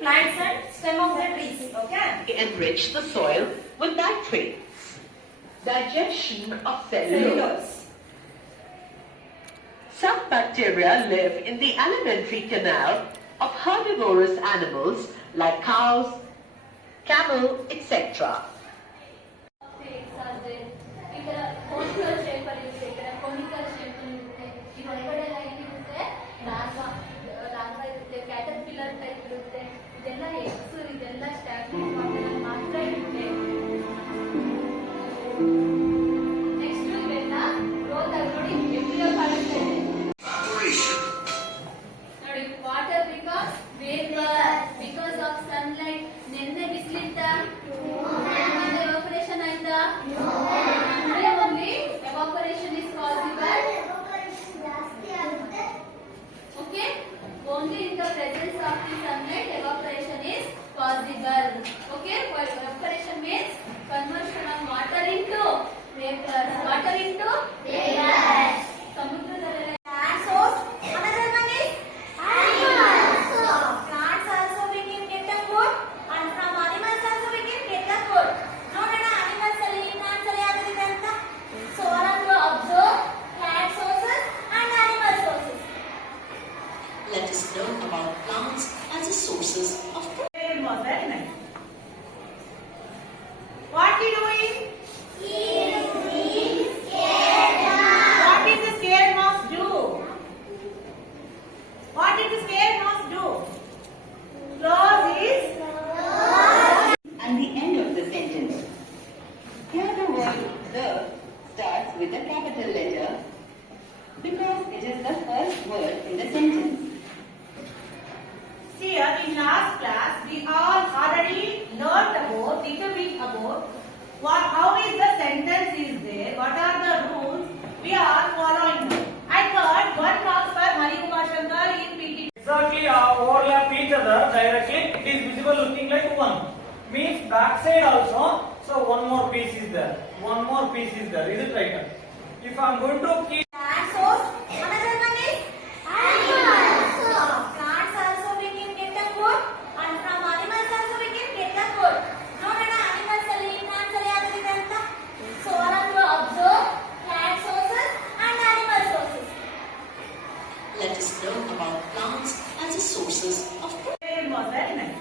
plants and stem of the trees. Okay. Enrich the soil with nitrates. Digestion of cellulose. Some bacteria live in the alimentary canal of herbivorous animals like cows, camel, etc. Only in the presence of the sunlight evaporation is possible. Okay, for evaporation means conversion of water into vapors. Water into vapors. Samudradalli Plant source. Another one is animals. Plants also we can get the food, and from animals also we can get the food. No, animals ಅಲ್ಲಿ plants ಅಲ್ಲಿ ಯಾವ್ದು ಅಂತ. So one of you observe plant sources and animal sources. Let us know about plants as the sources of It was very nice. What he doing? He is doing scare mouse. What did the scare mouse do? What did the scare mouse do? Close his and the end of the sentence. Here the word the starts with a capital letter because it is the first word in the sentence. Here in last class we all already learned about little bit about how is the sentence is there, what are the rules we are following. I thought 1 mark for Harikumar Shankar in PT. Exactly overlap each other directly. It is visible looking like one. Means back side also. So one more piece is there. One more piece is there. Is it right? If I am going to keep Plant source. Another one is animals. Plants also we can get the food, and from animals also we can get the food. No, animals ಅಲ್ಲಿ plants ಅಲ್ಲಿ ಯಾವ್ದು ಅಂತ. So one of you observe plant sources and animal sources. Let us know about plants as the sources of It was very nice.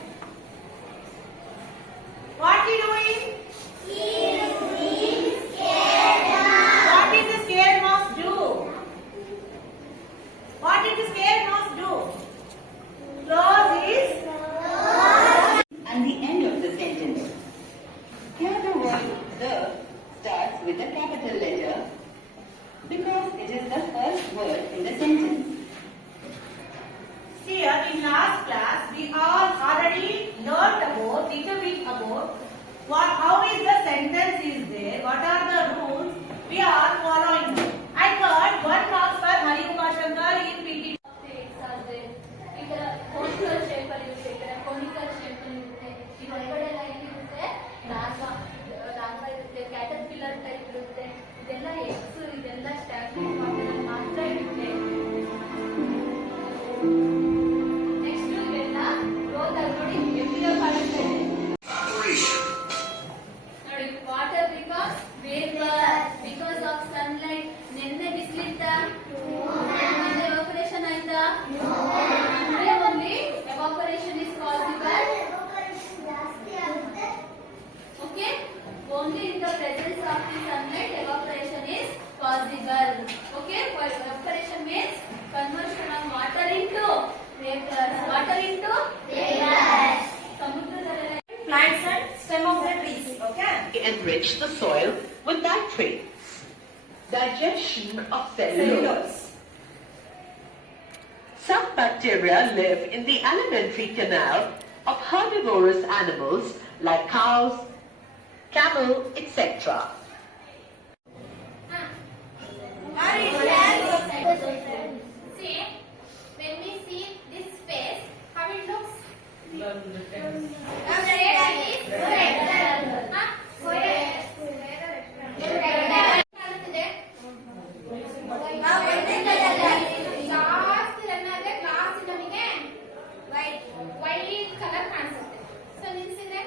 What he doing? He is doing scare mouse. What did the scare mouse do? What did the scare mouse do? Close his and the end of the sentence. Here the word the starts with a capital letter because it is the first word in the sentence. Here in last class we all already learned about little bit about how is the sentence is there, what are the rules we are following. I thought 1 mark for Harikumar Shankar in PT. Conical shape ಅಲ್ಲಿ ಇರುತ್ತೆ, conical shape ಅಲ್ಲಿ ಇರುತ್ತೆ. ಈ ಹೊರಗಡೆ ಎಲ್ಲ ಏನಿರುತ್ತೆ larva ಇರುತ್ತೆ, caterpillar type ಇರುತ್ತೆ. ಇದೆಲ್ಲ ಎಕ್ಸ್, ಇದೆಲ್ಲ ಸ್ಟ್ಯಾಗ್ನೆಟ್ ಫಾರ್ಮ್ ಮಾತ್ರ ಇರುತ್ತೆ. ನೆಕ್ಸ್ಟ್ ಇವೆಲ್ಲ ಗ್ರೋತ್ ಆಗಿ ನೋಡಿ ಎಂಬ್ರಿಯೋ ಕಾಣುತ್ತೆ. ನೋಡಿ water because vapour, because of sunlight. ನೆನ್ನೆ ಬಿಸಿಲಿತ್ತ, ಎವಾಪರೇಷನ್ ಆಯ್ತಾ? Evaporation is possible. Okay, only in the presence of the sunlight evaporation is possible. Okay, for evaporation means conversion of water into vapors. Water into vapors. Samudradalli Plants and stem of the trees. Okay. Enrich the soil with nitrates. Digestion of cellulose. Some bacteria live in the alimentary canal of herbivorous animals like cows, camel, etc. See, when we see this space, how it looks? ಜಾಸ್ತಿ run ಆದ್ರೆ class ನಮಗೆ white colour ಆಗಿ ಕಾಣಿಸುತ್ತೆ. So ನಿಲ್ಸಿದ್ರೆ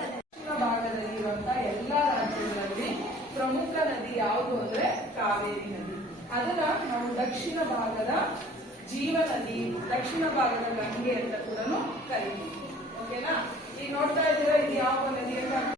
ದಕ್ಷಿಣ ಭಾಗದಲ್ಲಿ ಇರುವಂತಹ ಎಲ್ಲಾ ರಾಜ್ಯಗಳಲ್ಲಿ ಪ್ರಮುಖ ನದಿ ಯಾವುದು ಅಂದ್ರೆ ಕಾವೇರಿ ನದಿ. ಅದನ್ನ ನಾವು ದಕ್ಷಿಣ ಭಾಗದ ಜೀವ ನದಿ, ದಕ್ಷಿಣ ಭಾಗದ ಗಂಗೆ ಅಂತ ಕೂಡ ಕರೀತೀವಿ. ಓಕೆನಾ? ಈಗ ನೋಡ್ತಾ ಇದ್ದೀರಾ ಇದು ಯಾವ ನದಿ ಅಂತ